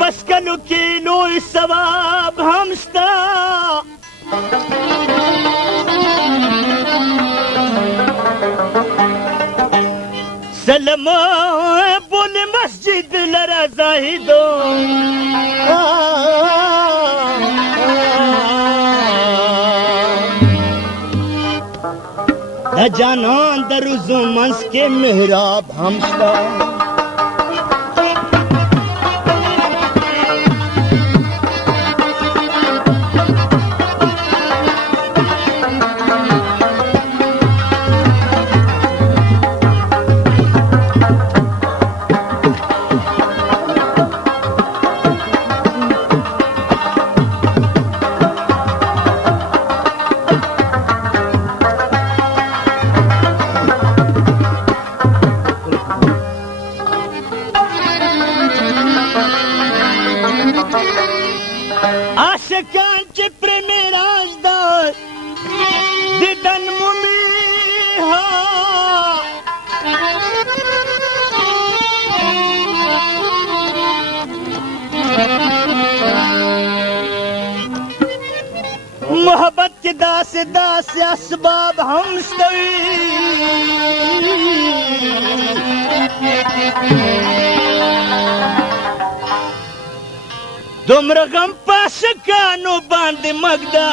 پسکنو کې لوی ثواب هم شته سلام بول مسجد لرا زاهدو دا جانان در روزو منس کے محراب هم شته आशिकान के प्रेमी राजदार दिदन मुमी हा मोहब्बत के दास दास असबाब हम دومره غم پاشکانو باندې مګدا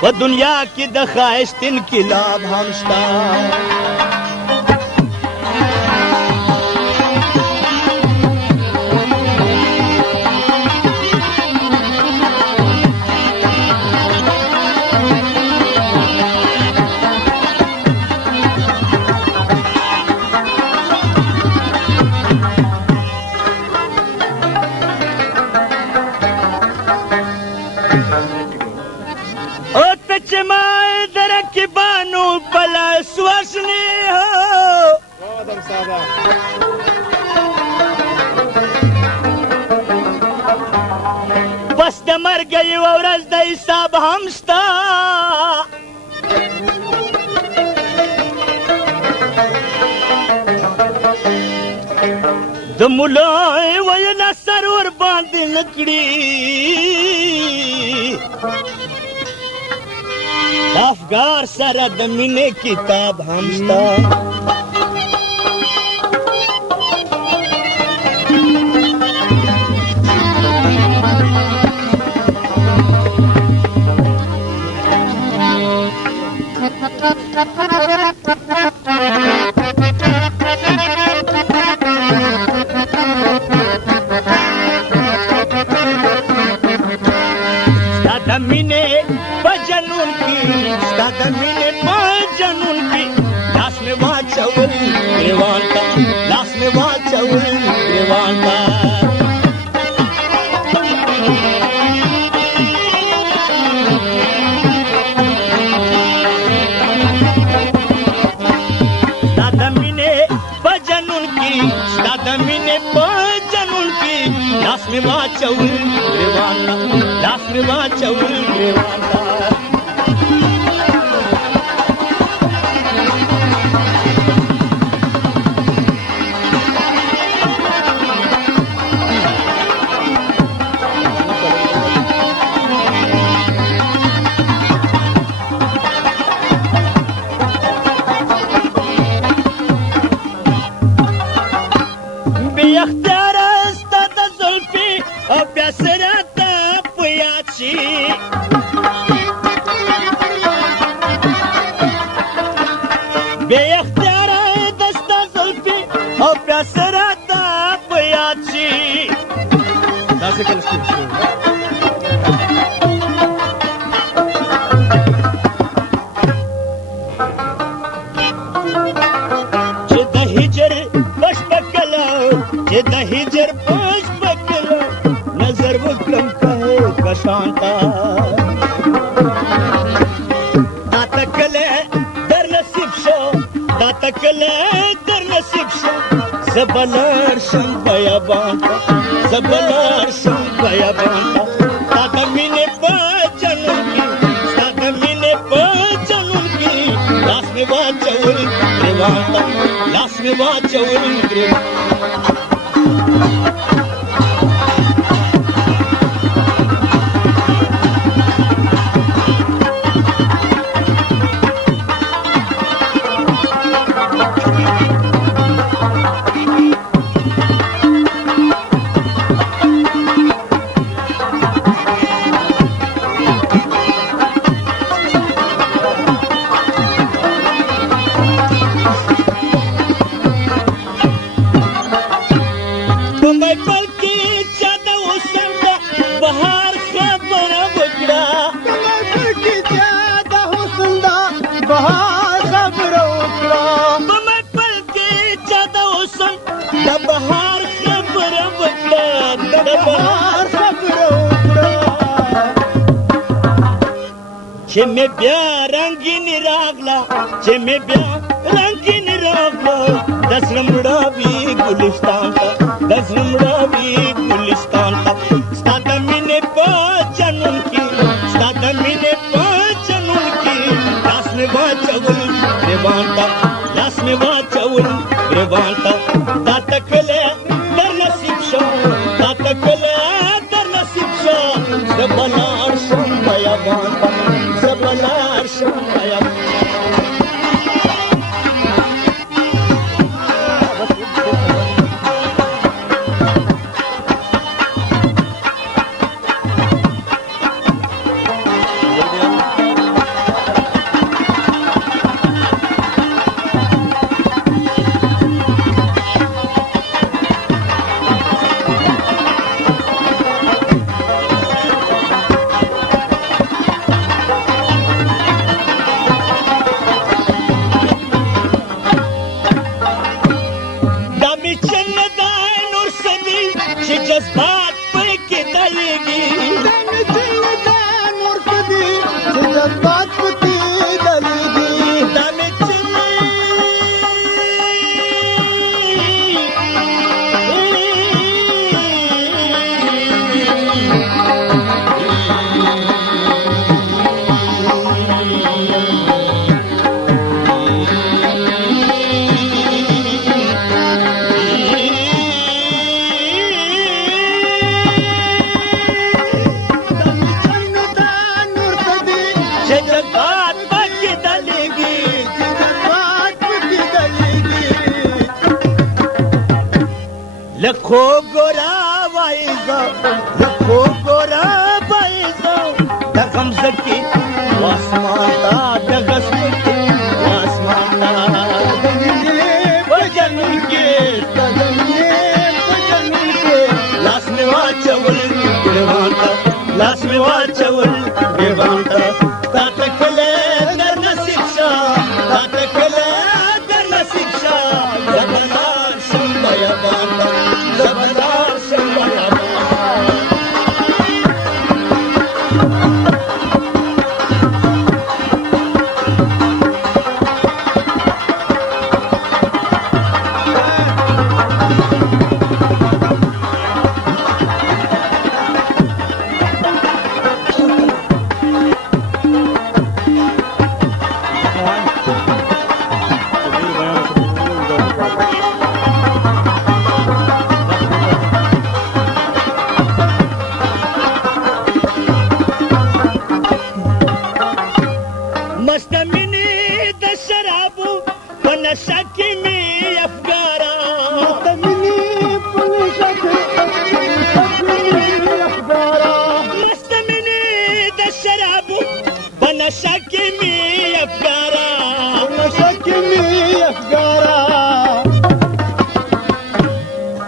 په دنیا کې د خواهشت انقلاب هم شته بانو بلا سواشنی ہو بس د مرګ یو ورځ د حساب هم شته د مولا وینا سرور باندې نکړي افغار سره د مینې کتاب هم شته ستا د مینې په جنون کې ستا د مینې په جنون کې لاس مې واچول ګریوان ته لاس مې واچول ګریوان ته ستا د مینې په جنون کې ستا د مینې په جنون کې لاس مې واچول ګریوان ته لاس مې واچول ګریوان ته اختیار ستا د زلفې او بیا سره ته په یاد شي بې اختیاره د ستا زلفې او بیا سره ته په یاد شي داسې کله ستون شوی چې د هجر پوش پکلو نظر وکړم کهه کشانتا دا تکله در نصیب شو دا تکله در نصیب شو زبلر شم بیابانتا زبلر شم بیابانتا دا د مینې په جنون کې دا د مینې په جنون کې لاس مې واچول ګریوان لاس مې واچول ګریوان چې مې بیا رنګین راغلا چې مې بیا رنګین راغلا د زړه مړاوي ګلستان ته د زړه مړاوي ګلستان ته ستا د مینې په جنون کې ستا د مینې په جنون کې لاس مې واچول ګریوان ته لاس مې واچول ګریوان ته دا تکله در نصیب شو دا تکله در نصیب شو زبلار شم بیابان ته زبلار شم بیابان जज्बात पे के दलेगी नूर कदी जज्बात पे के दलेगी दामे चले लखो गोरा वाइज़ो लखो गोरा वाइज़ो दगम ज़की वास्माता दगस की वास्माता बजनुन के लास में वाचवल गिरवांता लास में वाचवल गिरवांता तातकले दर नसीबशा तातकले दर नसीबशा जबलार शंबया बांता जबलार शंबया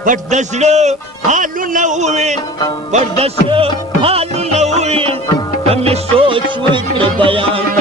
पटदसडं हालून होईल पटदसडं हालून होईल कमी सोच होईल बयान